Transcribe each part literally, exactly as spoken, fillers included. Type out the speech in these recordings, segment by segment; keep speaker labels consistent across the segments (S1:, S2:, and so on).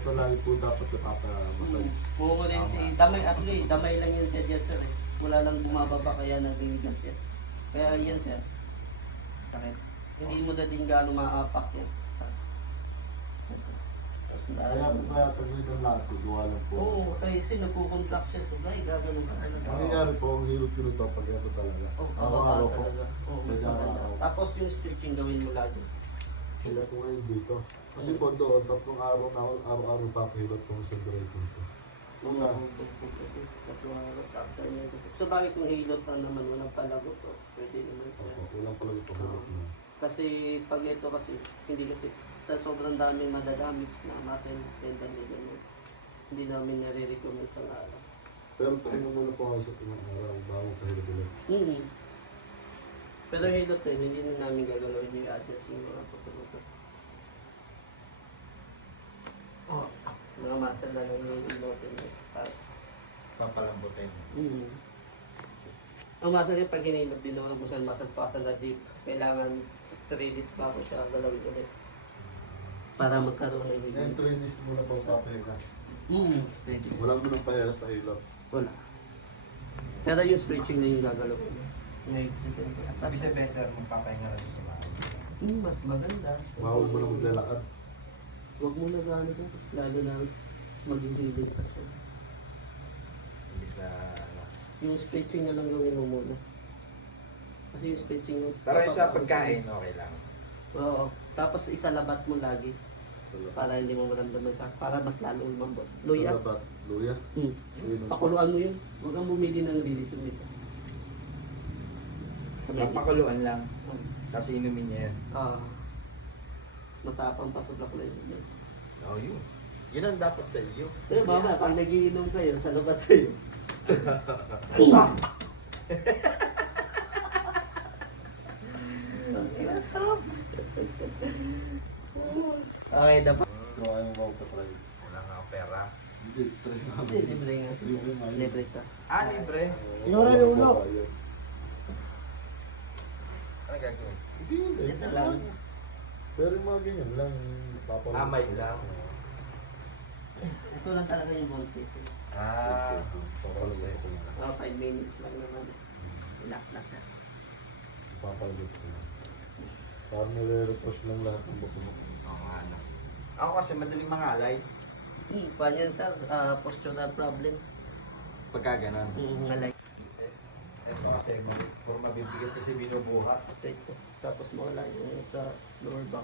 S1: ito lagi po dapat napapamassage.
S2: Oo rin, eh, damay, actually, damay lang yun siya dyan, sir. Eh. Wala lang bumababa kaya nagbibigas siya. Kaya yan, sir. Sakit. Hindi mo na din gano'ng maapak yan. Sakit. Tapos
S1: Kaya po kaya tagwid ang lahat, gawa lang po.
S2: oo, kasi nagkukontract siya. So, guys, gaganon ka talaga.
S1: Ang nangyari po, ang hilot ko nito pag ito talaga.
S2: Oo,
S1: Araw-araw
S2: bababa
S1: po.
S2: talaga. Oo, mas
S1: Kaya
S2: maganda.
S1: araw-araw.
S2: Tapos yung stretching gawin mo lagi.
S1: Kaya po ngayon dito. Kasi po doon, tatlong araw na ako, araw-araw papahilot po sa direct dito. Una,
S2: Kasi tatlong araw after niya. So, bakit kung hilot ka naman, walang palagot, oh, pwede naman siya.
S1: opo, ulang pala ito hilot na.
S2: Kasi pag ito kasi, hindi kasi sa sobrang daming madadamage na muscle tendon ligament, hindi namin nare-recommend sa araw.
S1: Pero pahinga muna po ako sa tunang araw bago pahilot ulit.
S2: Mm-hmm. Pero hilot din, hindi na namin gagalawin yung adjust yung mga puto-puto. Oh, mga muscle na lang yung hilot din.
S3: Papalambutin.
S2: Mm-hmm. Ang muscle yung pag hinilot din naman kung saan muscle pasal na deep, kailangan three days bago siya galawin ulit. Para magkaroon ng
S1: Ngayon,
S2: ligament.
S1: three days muna po papahinga.
S2: Mm, three days.
S1: Walang munang pahilot pahilot.
S2: Wala. Pero yung stretching na yung gagalawin. May exercise.
S3: Ibig sabihin sir, magpapahinga rin sa bahay.
S2: Mm, mas maganda.
S1: Bawal mo na maglalakad.
S2: Huwag mo na gano'n ka. Lalo na mag-ingredient ka siya.
S3: Imbis na ano.
S2: Yung stretching na lang gawin mo muna. Kasi yung stretching mo...
S3: Pero yung sa pagkain, okay lang.
S2: Oo. Tapos isalabat mo lagi. Para hindi mo maramdaman sa... Para mas lalo umambot. Luya.
S1: Salabat. Luya.
S2: Hmm.
S1: Luya.
S2: Pakuluan mo yun. Huwag kang bumili ng lilito nito.
S3: Papakuluan lang. Tapos inumin niya yan.
S2: Ah. Mas matapang pa sa black yun.
S3: Oh, yun. Yun ang dapat sa iyo.
S2: Pero mama, pag nagiinom kayo, salabat sa'yo. Sarap. Okay, dapat.
S1: So, ayaw mo ako try.
S3: Wala nga pera.
S1: Hindi, try na.
S2: Hindi, libre nga.
S1: Libre nga yun.
S2: Libre ka.
S3: Ah, libre.
S1: Ignore yung ulo.
S3: Ano gagawin?
S1: Hindi, hindi.
S2: Ito lang.
S1: Pero yung mga ganyan lang. Papalagay.
S3: Amay lang.
S2: Ito lang talaga yung ball set.
S3: Ah,
S1: Papalagay ko na.
S2: Ah, five minutes lang naman. Relax lang sir.
S1: Papalagay ko na. Parang nire-refresh lang lahat ng buto mo.
S3: oo nga ano. Ako kasi madaling mangalay.
S2: Hmm, paano yan sir? Ah, postural problem.
S3: Pagka ganun.
S2: Hmm, ngalay.
S3: Eh, Ito kasi, mabi- puro mabibigat kasi binubuhat.
S2: Straight ko. Tapos mawala yung sa lower back.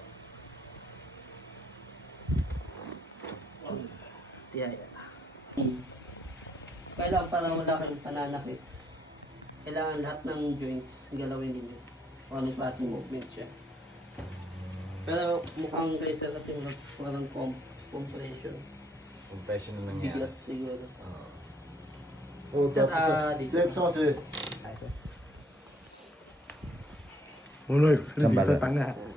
S2: Tiyaya. Hmm. Kailangan para wala kang pananakit. Kailangan lahat ng joints galawin ninyo. O anong klaseng movement siya. Pero mukhang kayo sir kasi walang, walang comp compression.
S3: Compression na nangyari.
S2: Bigat siguro.
S3: Oo.
S1: Oh,
S2: Sir,
S1: tapos,
S2: ah, dito.
S1: Sir, sauce eh.
S2: Ay, sir.
S4: Uloy, dito tanga.